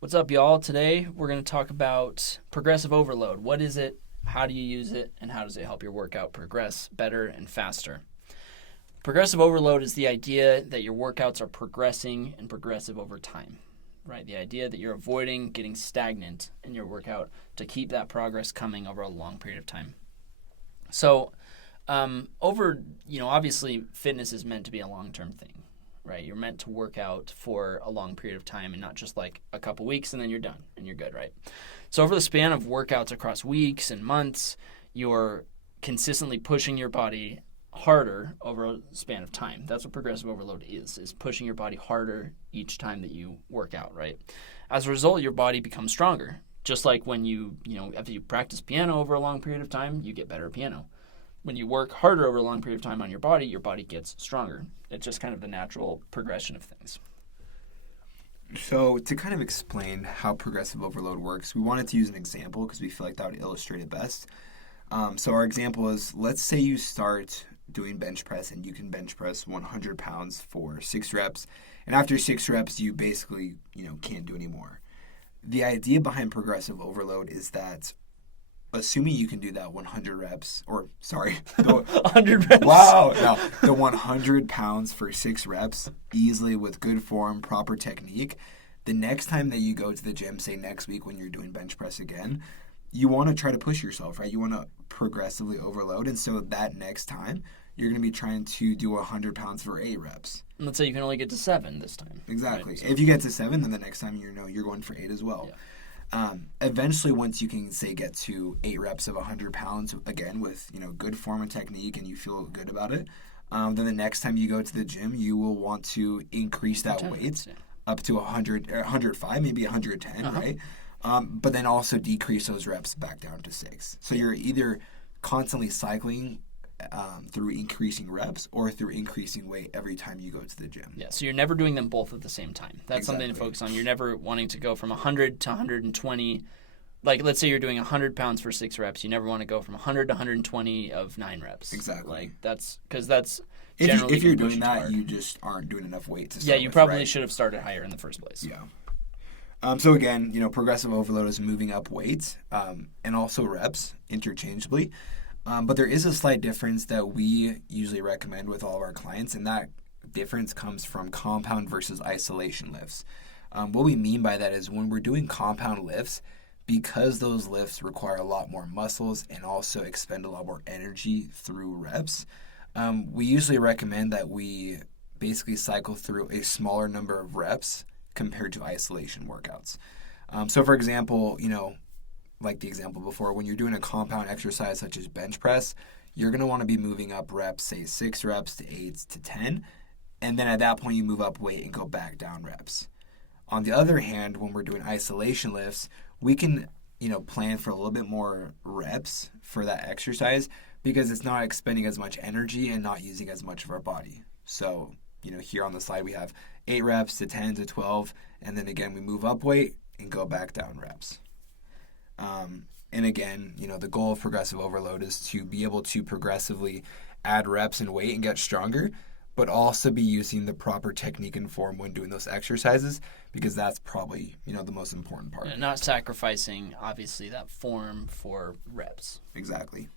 What's up, y'all? Today we're going to talk about progressive overload. What is it? How do you use it? And how does it help your workout progress better and faster? Progressive overload is the idea that your workouts are progressing and progressive over time, right? The idea that you're avoiding getting stagnant in your workout to keep that progress coming over a long period of time. So, obviously fitness is meant to be a long-term thing. Right, you're meant to work out for a long period of time and not just like a couple weeks and then you're done and you're good, right? So over the span of workouts across weeks and months, you're consistently pushing your body harder over a span of time. That's what progressive overload is pushing your body harder each time that you work out, right? As a result, your body becomes stronger. Just like when after you practice piano over a long period of time, you get better at piano. When you work harder over a long period of time on your body gets stronger. It's just kind of the natural progression of things. So to kind of explain how progressive overload works, we wanted to use an example because we feel like that would illustrate it best. So our example is, let's say you start doing bench press and you can bench press 100 pounds for 6 reps. And after 6 reps, you basically, can't do any more. The idea behind progressive overload is that assuming you can do that 100 reps, 100 reps. Wow, no, the 100 pounds for 6 reps easily with good form, proper technique. The next time that you go to the gym, say next week when you're doing bench press again, you want to try to push yourself, right? You want to progressively overload. And so that next time, you're going to be trying to do 100 pounds for 8 reps. Let's say you can only get to 7 this time. Exactly. Right? So, if you get to 7, then the next time you're going for 8 as well. Yeah. Eventually, once you can, say, get to 8 reps of 100 pounds, again, with, good form and technique and you feel good about it, then the next time you go to the gym, you will want to increase that weight up to 100, 105, maybe 110, right? But then also decrease those reps back down to 6. So you're either constantly cycling through increasing reps or through increasing weight every time you go to the gym. Yeah, so you're never doing them both at the same time. That's something to focus on. You're never wanting to go from 100 to 120. Like, let's say you're doing 100 pounds for 6 reps. You never want to go from 100 to 120 of 9 reps. Exactly. Like, that's because that's generally if you're doing that, hard. You just aren't doing enough weight to start Yeah, you with, probably right? should have started higher in the first place. Yeah. So again, progressive overload is moving up weights and also reps interchangeably. But there is a slight difference that we usually recommend with all of our clients, and that difference comes from compound versus isolation lifts. What we mean by that is when we're doing compound lifts, because those lifts require a lot more muscles and also expend a lot more energy through reps, we usually recommend that we basically cycle through a smaller number of reps compared to isolation workouts. So for example, like the example before, when you're doing a compound exercise such as bench press, you're going to want to be moving up reps, say 6 reps to 8 to 10, and then at that point you move up weight and go back down reps. On the other hand, when we're doing isolation lifts, we can, plan for a little bit more reps for that exercise because it's not expending as much energy and not using as much of our body. So, here on the slide we have 8 reps to 10 to 12, and then again we move up weight and go back down reps. And again, the goal of progressive overload is to be able to progressively add reps and weight and get stronger, but also be using the proper technique and form when doing those exercises, because that's probably, the most important part. Not sacrificing, obviously, that form for reps. Exactly.